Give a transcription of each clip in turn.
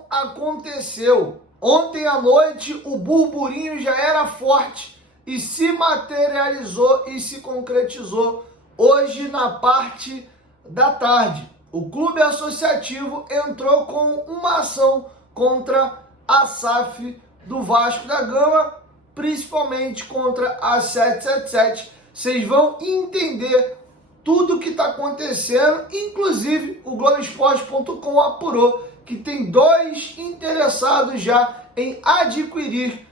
não aconteceu. Ontem à noite o burburinho já era forte e se materializou e se concretizou hoje na parte da tarde. O clube associativo entrou com uma ação contra a SAF do Vasco da Gama, principalmente contra a 777. Vocês vão entender tudo o que está acontecendo, inclusive o Globoesporte.com apurou que tem 2 interessados já em adquirir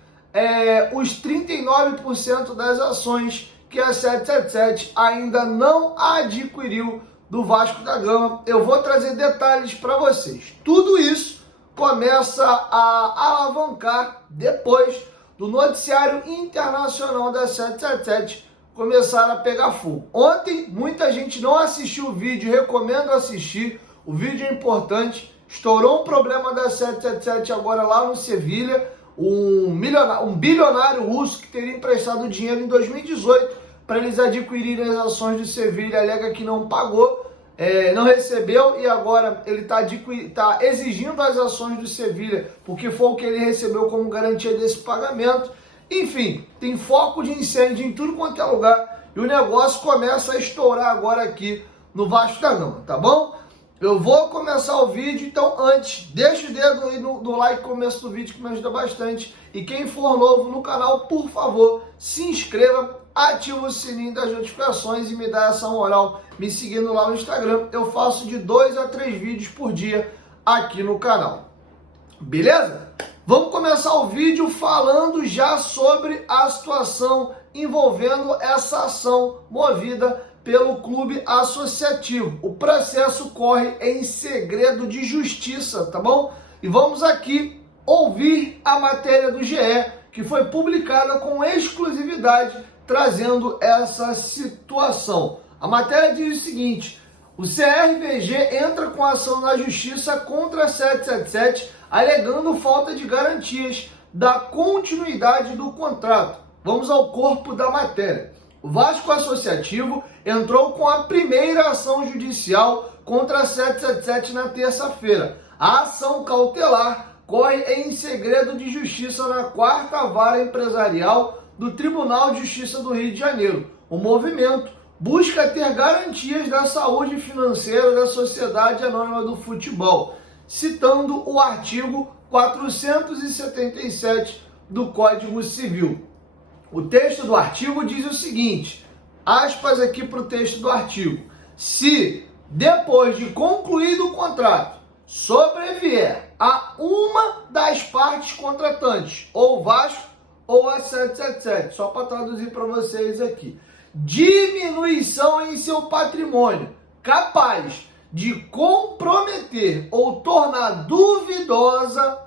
os 39% das ações que a 777 ainda não adquiriu do Vasco da Gama. Eu vou trazer detalhes para vocês. Tudo isso começa a alavancar depois do noticiário internacional da 777 começar a pegar fogo. Ontem muita gente não assistiu o vídeo, recomendo assistir. O vídeo é importante. Estourou um problema da 777 agora lá no Sevilha. Um bilionário russo que teria emprestado dinheiro em 2018 para eles adquirirem as ações do Sevilha, alega que não pagou, não recebeu, e agora ele está exigindo as ações do Sevilha, porque foi o que ele recebeu como garantia desse pagamento. Enfim, tem foco de incêndio em tudo quanto é lugar e o negócio começa a estourar agora aqui no Vasco da Gama, tá bom? Eu vou começar o vídeo, então antes, deixa o dedo aí no like no começo do vídeo que me ajuda bastante. E quem for novo no canal, por favor, se inscreva, ativa o sininho das notificações e me dá essa moral me seguindo lá no Instagram. Eu faço de 2 a 3 vídeos por dia aqui no canal. Beleza? Vamos começar o vídeo falando já sobre a situação envolvendo essa ação movida pelo clube associativo. O processo corre em segredo de justiça, tá bom? E vamos aqui ouvir a matéria do GE, que foi publicada com exclusividade, trazendo essa situação. A matéria diz o seguinte: o CRVG entra com ação na justiça contra a 777, alegando falta de garantias da continuidade do contrato. Vamos ao corpo da matéria. O Vasco Associativo entrou com a primeira ação judicial contra a 777 na terça-feira. A ação cautelar corre em segredo de justiça na 4ª Vara Empresarial do Tribunal de Justiça do Rio de Janeiro. O movimento busca ter garantias da saúde financeira da Sociedade Anônima do Futebol, citando o artigo 477 do Código Civil. O texto do artigo diz o seguinte, aspas aqui para o texto do artigo: se, depois de concluído o contrato, sobrevier a uma das partes contratantes, ou o Vasco ou a 777, só para traduzir para vocês aqui, diminuição em seu patrimônio capaz de comprometer ou tornar duvidosa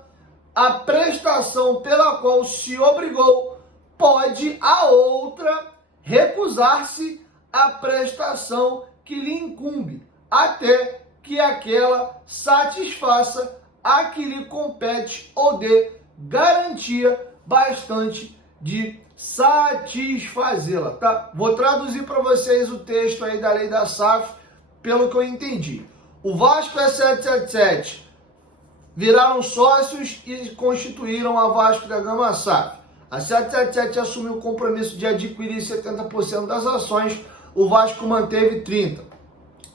a prestação pela qual se obrigou, pode a outra recusar-se à prestação que lhe incumbe, até que aquela satisfaça a que lhe compete ou dê garantia bastante de satisfazê-la, tá? Vou traduzir para vocês o texto aí da lei da SAF, pelo que eu entendi. O Vasco e a 777 viraram sócios e constituíram a Vasco da Gama SAF. A 777 assumiu o compromisso de adquirir 70% das ações, o Vasco manteve 30%.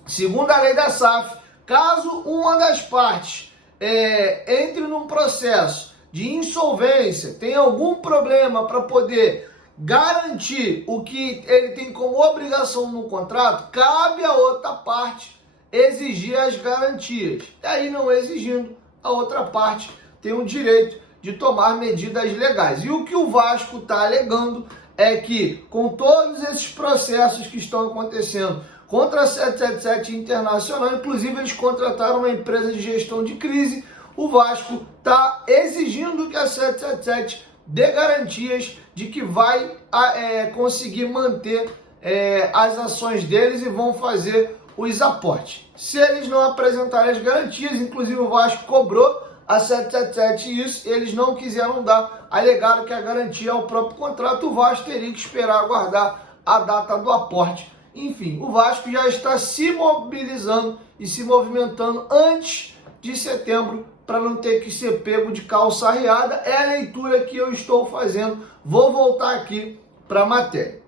Segundo a lei da SAF, caso uma das partes entre num processo de insolvência, tenha algum problema para poder garantir o que ele tem como obrigação no contrato, cabe a outra parte exigir as garantias. E aí, não exigindo, a outra parte tem o direito de tomar medidas legais. E o que o Vasco está alegando é que, com todos esses processos que estão acontecendo contra a 777 Internacional, inclusive eles contrataram uma empresa de gestão de crise, o Vasco está exigindo que a 777 dê garantias de que vai conseguir manter as ações deles e vão fazer os aportes. Se eles não apresentarem as garantias, inclusive o Vasco cobrou a 777 isso, eles não quiseram dar, alegaram que a garantia é o próprio contrato, o Vasco teria que esperar aguardar a data do aporte. Enfim, o Vasco já está se mobilizando e se movimentando antes de setembro para não ter que ser pego de calça arriada. É a leitura que eu estou fazendo. Vou voltar aqui para a matéria.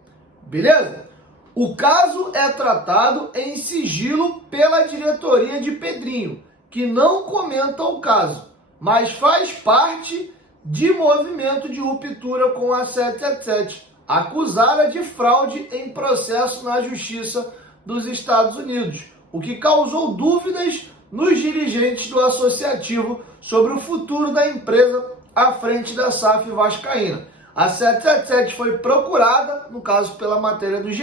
Beleza? O caso é tratado em sigilo pela diretoria de Pedrinho, que não comenta o caso, mas faz parte de movimento de ruptura com a 777, acusada de fraude em processo na Justiça dos Estados Unidos, o que causou dúvidas nos dirigentes do associativo sobre o futuro da empresa à frente da SAF vascaína. A 777 foi procurada, no caso pela matéria do GE,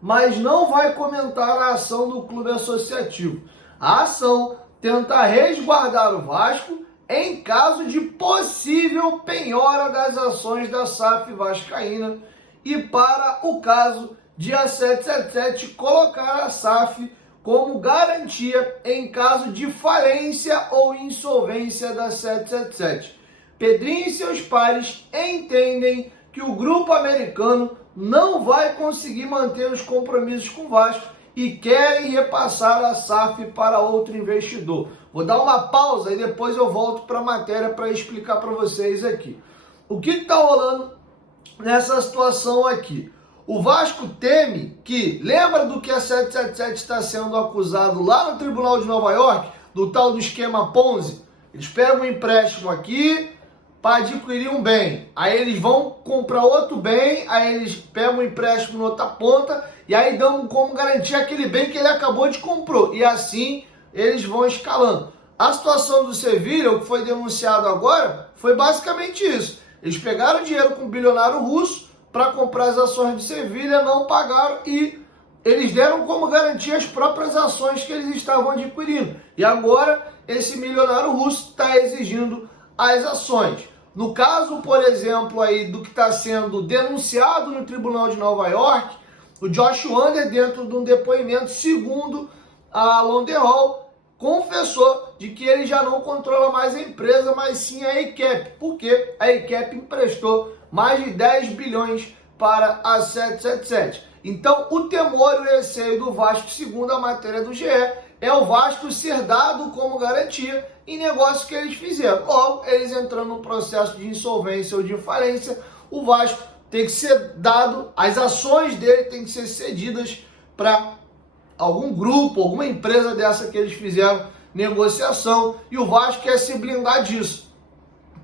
mas não vai comentar a ação do clube associativo. A ação tenta resguardar o Vasco em caso de possível penhora das ações da SAF vascaína e para o caso de a 777 colocar a SAF como garantia em caso de falência ou insolvência da 777. Pedrinho e seus pares entendem que o grupo americano não vai conseguir manter os compromissos com o Vasco e querem repassar a SAF para outro investidor. Vou dar uma pausa e depois eu volto para a matéria para explicar para vocês aqui. O que está rolando nessa situação aqui? O Vasco teme que, lembra do que a 777 está sendo acusado lá no Tribunal de Nova York, do tal do esquema Ponzi? Eles pegam um empréstimo aqui para adquirir um bem, aí eles vão comprar outro bem, aí eles pegam um empréstimo na outra ponta e aí dão como garantia aquele bem que ele acabou de comprar, e assim eles vão escalando. A situação do Sevilha, o que foi denunciado agora, foi basicamente isso. Eles pegaram dinheiro com um bilionário russo para comprar as ações de Sevilha, não pagaram e eles deram como garantia as próprias ações que eles estavam adquirindo. E agora esse milionário russo está exigindo as ações. No caso, por exemplo, aí do que está sendo denunciado no Tribunal de Nova York, o Josh Wander, dentro de um depoimento, segundo a London Hall, confessou de que ele já não controla mais a empresa, mas sim a ECAP, porque a ECAP emprestou mais de 10 bilhões para a 777. Então, o temor e o receio do Vasco, segundo a matéria do GE, é o Vasco ser dado como garantia em negócios que eles fizeram. Logo, eles entrando no processo de insolvência ou de falência, o Vasco tem que ser dado, as ações dele têm que ser cedidas para algum grupo, alguma empresa dessa que eles fizeram negociação, e o Vasco quer se blindar disso,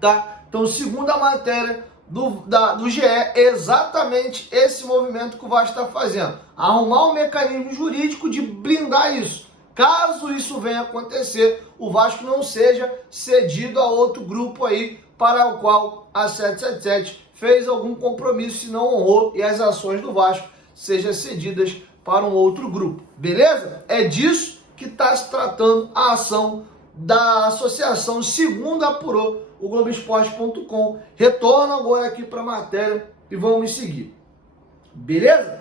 tá? Então, segundo a matéria do GE, é exatamente esse movimento que o Vasco está fazendo, arrumar um mecanismo jurídico de blindar isso. Caso isso venha acontecer, o Vasco não seja cedido a outro grupo aí para o qual a 777 fez algum compromisso, se não honrou, e as ações do Vasco sejam cedidas para um outro grupo. Beleza? É disso que está se tratando a ação da associação, segundo apurou o Globoesporte.com. Retorno agora aqui para a matéria e vamos seguir. Beleza?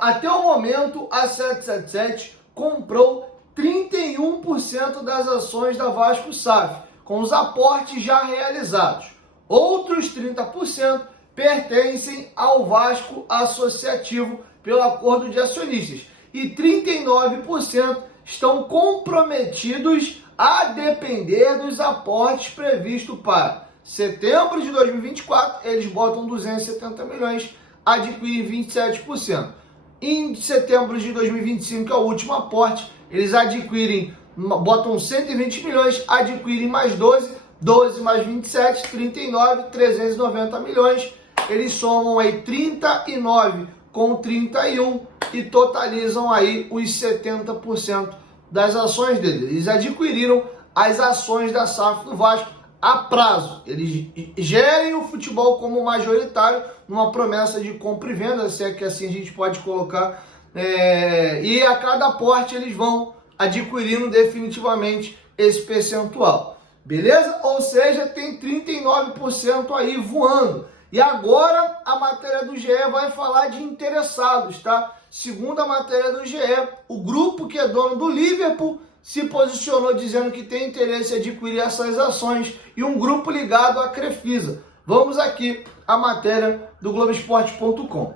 Até o momento, a 777 comprou 31% das ações da Vasco SAF, com os aportes já realizados. Outros 30% pertencem ao Vasco Associativo pelo acordo de acionistas e 39% estão comprometidos a depender dos aportes previstos para setembro de 2024. Eles botam 270 milhões, adquirem 27%. Em setembro de 2025, que é o último aporte, eles adquirem, botam 120 milhões, adquirem mais 12 mais 27, 39, 390 milhões. Eles somam aí 39 com 31 e totalizam aí os 70% das ações deles. Eles adquiriram as ações da SAF do Vasco a prazo. Eles gerem o futebol como majoritário numa promessa de compra e venda, se é que assim a gente pode colocar. E a cada aporte eles vão adquirindo definitivamente esse percentual. Beleza? Ou seja, tem 39% aí voando. E agora a matéria do GE vai falar de interessados, tá? Segundo a matéria do GE, o grupo que é dono do Liverpool se posicionou dizendo que tem interesse em adquirir essas ações e um grupo ligado à Crefisa. Vamos aqui à matéria do Globoesporte.com.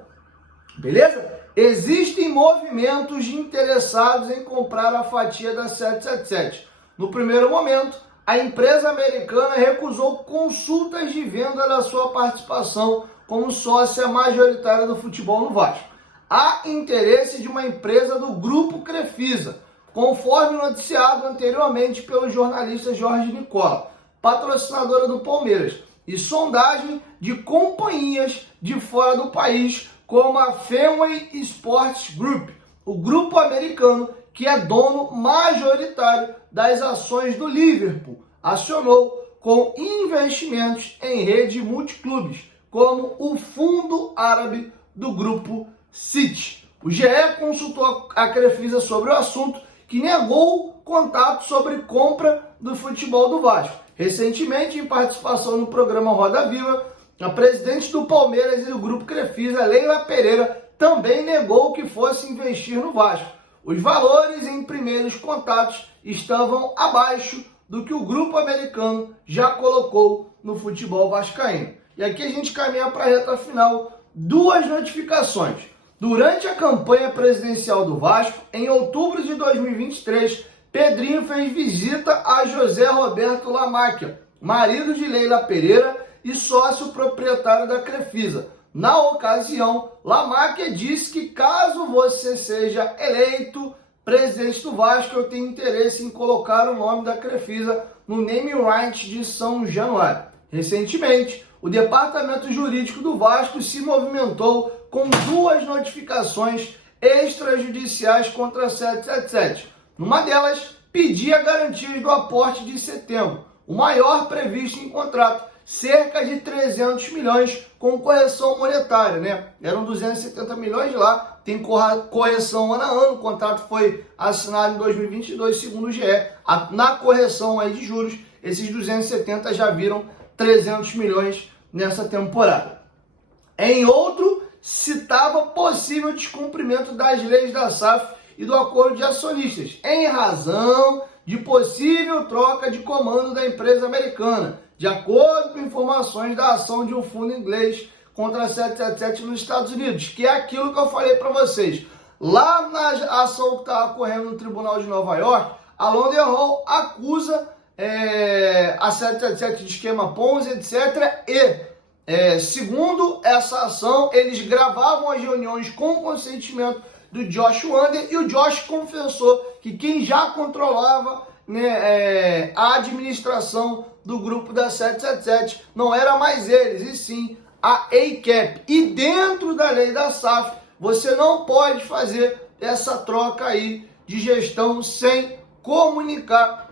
Beleza? Existem movimentos de interessados em comprar a fatia da 777. No primeiro momento, a empresa americana recusou consultas de venda da sua participação como sócia majoritária do futebol no Vasco. Há interesse de uma empresa do Grupo Crefisa, conforme noticiado anteriormente pelo jornalista Jorge Nicola, patrocinadora do Palmeiras, e sondagem de companhias de fora do país, como a Fenway Sports Group, o grupo americano que é dono majoritário das ações do Liverpool, acionou com investimentos em rede multiclubes, como o Fundo Árabe do Grupo City. O GE consultou a Crefisa sobre o assunto, que negou contato sobre compra do futebol do Vasco. Recentemente, em participação no programa Roda Viva, a presidente do Palmeiras e do Grupo Crefisa, Leila Pereira, também negou que fosse investir no Vasco. Os valores em primeiros contatos estavam abaixo do que o grupo americano já colocou no futebol vascaíno. E aqui a gente caminha para a reta final. Duas notificações. Durante a campanha presidencial do Vasco, em outubro de 2023, Pedrinho fez visita a José Roberto Lamáquia, marido de Leila Pereira e sócio proprietário da Crefisa. Na ocasião, Lamáquia disse que caso você seja eleito presidente do Vasco, eu tenho interesse em colocar o nome da Crefisa no name right de São Januário. Recentemente, o departamento jurídico do Vasco se movimentou com duas notificações extrajudiciais contra a 777. Numa delas, pedia garantias do aporte de setembro, o maior previsto em contrato, cerca de 300 milhões com correção monetária, né? Eram 270 milhões lá, tem correção ano a ano, o contrato foi assinado em 2022, segundo o GE. Na correção aí de juros, esses 270 já viram 300 milhões nessa temporada. Em outro, citava possível descumprimento das leis da SAF e do acordo de acionistas, em razão de possível troca de comando da empresa americana, de acordo com informações da ação de um fundo inglês contra a 777 nos Estados Unidos, que é aquilo que eu falei para vocês. Lá na ação que estava correndo no Tribunal de Nova York, a London Hall acusa a 777 de esquema Ponzi, etc. E, segundo essa ação, eles gravavam as reuniões com consentimento do Josh Wander, e o Josh confessou que quem já controlava, né, a administração do grupo da 777 não era mais eles, e sim a ACAP. E dentro da lei da SAF, você não pode fazer essa troca aí de gestão sem comunicar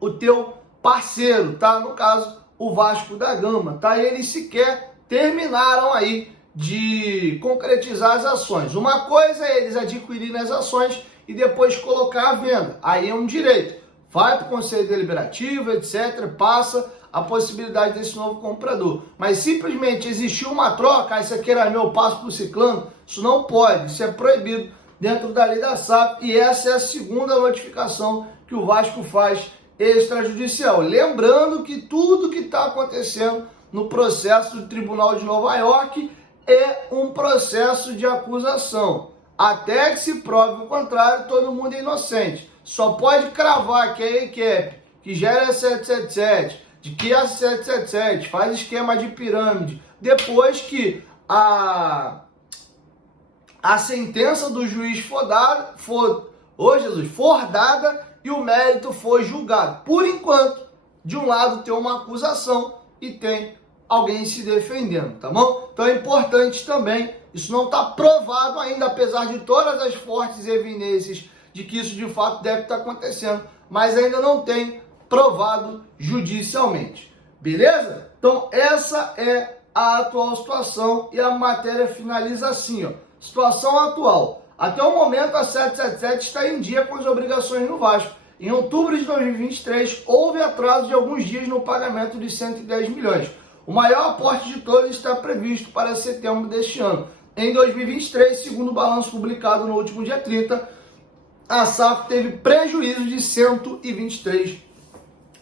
o teu parceiro, tá? No caso, o Vasco da Gama, tá? E eles sequer terminaram aí de concretizar as ações. Uma coisa é eles adquirirem as ações e depois colocar à venda. Aí é um direito. Vai para o Conselho Deliberativo, etc., passa a possibilidade desse novo comprador. Mas simplesmente existiu uma troca, isso aqui era meu, passo para o ciclano, isso não pode, isso é proibido dentro da lei da SAF, e essa é a segunda notificação que o Vasco faz extrajudicial. Lembrando que tudo que está acontecendo no processo do Tribunal de Nova York é um processo de acusação. Até que se prove o contrário, todo mundo é inocente. Só pode cravar que a ACAP, que gera a 777, de que a 777 faz esquema de pirâmide, depois que a sentença do juiz for dada e o mérito foi julgado. Por enquanto, de um lado tem uma acusação e tem alguém se defendendo, tá bom? Então é importante também, isso não está provado ainda, apesar de todas as fortes evidências de que isso de fato deve estar acontecendo, mas ainda não tem provado judicialmente, beleza? Então essa é a atual situação e a matéria finaliza assim, ó. Situação atual. Até o momento a 777 está em dia com as obrigações no Vasco. Em outubro de 2023 houve atraso de alguns dias no pagamento de 110 milhões. O maior aporte de todos está previsto para setembro deste ano. Em 2023, segundo o balanço publicado no último dia 30, a SAF teve prejuízo de 123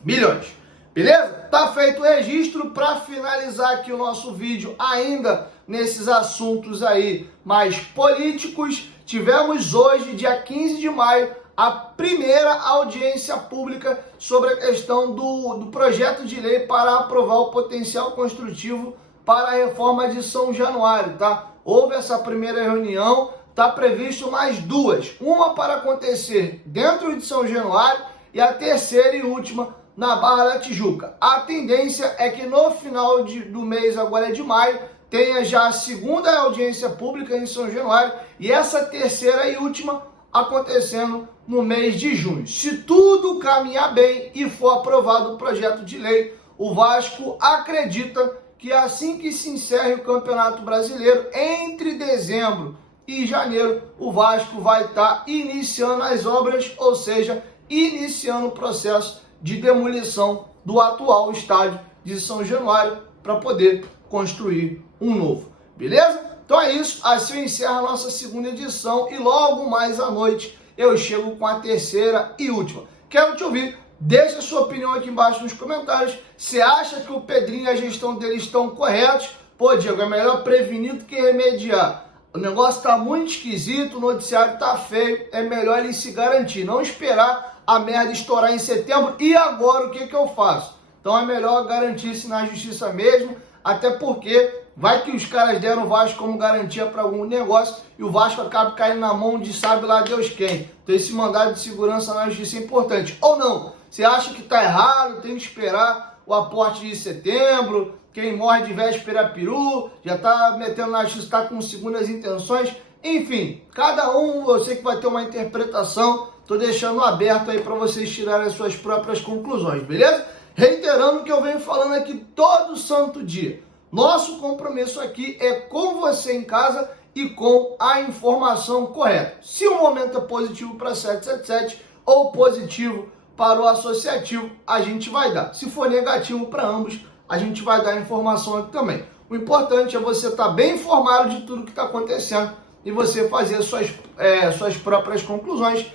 milhões. Beleza? Tá feito o registro. Para finalizar aqui o nosso vídeo, ainda nesses assuntos aí mais políticos, tivemos hoje, dia 15 de maio, a primeira audiência pública sobre a questão do projeto de lei para aprovar o potencial construtivo para a reforma de São Januário, tá? Houve essa primeira reunião, está previsto mais duas, uma para acontecer dentro de São Januário e a terceira e última na Barra da Tijuca. A tendência é que no final do mês, agora de maio, tenha já a segunda audiência pública em São Januário e essa terceira e última acontecendo no mês de junho. Se tudo caminhar bem e for aprovado o projeto de lei, o Vasco acredita que assim que se encerre o Campeonato Brasileiro, entre dezembro e janeiro, o Vasco vai estar iniciando as obras, ou seja, iniciando o processo de demolição do atual estádio de São Januário para poder construir um novo. Beleza? Então é isso, assim encerra a nossa segunda edição e logo mais à noite eu chego com a terceira e última. Quero te ouvir, deixa a sua opinião aqui embaixo nos comentários. Você acha que o Pedrinho e a gestão dele estão corretos? Pô, Diego, é melhor prevenir do que remediar. O negócio tá muito esquisito, o noticiário tá feio, é melhor ele se garantir, não esperar a merda estourar em setembro. E agora o que eu faço? Então é melhor garantir-se na justiça mesmo, até porque vai que os caras deram o Vasco como garantia para algum negócio e o Vasco acaba caindo na mão de sabe lá Deus quem. Então esse mandado de segurança na justiça é importante. Ou não? Você acha que tá errado, tem que esperar o aporte de setembro, quem morre de véspera peru, já tá metendo na justiça, tá com segundas intenções. Enfim, cada um, você que vai ter uma interpretação, tô deixando aberto aí para vocês tirarem as suas próprias conclusões, beleza? Reiterando o que eu venho falando aqui todo santo dia. Nosso compromisso aqui é com você em casa e com a informação correta. Se o momento é positivo para 777 ou positivo para o associativo, a gente vai dar. Se for negativo para ambos, a gente vai dar a informação aqui também. O importante é você estar bem informado de tudo que está acontecendo e você fazer suas próprias conclusões.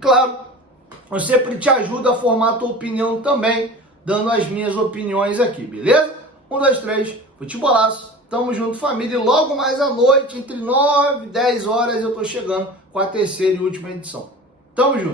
Claro, eu sempre te ajudo a formar a tua opinião também, dando as minhas opiniões aqui, beleza? 1, 2, 3, futebolaço, tamo junto família, e logo mais à noite, entre 9 e 10 horas, eu tô chegando com a terceira e última edição. Tamo junto!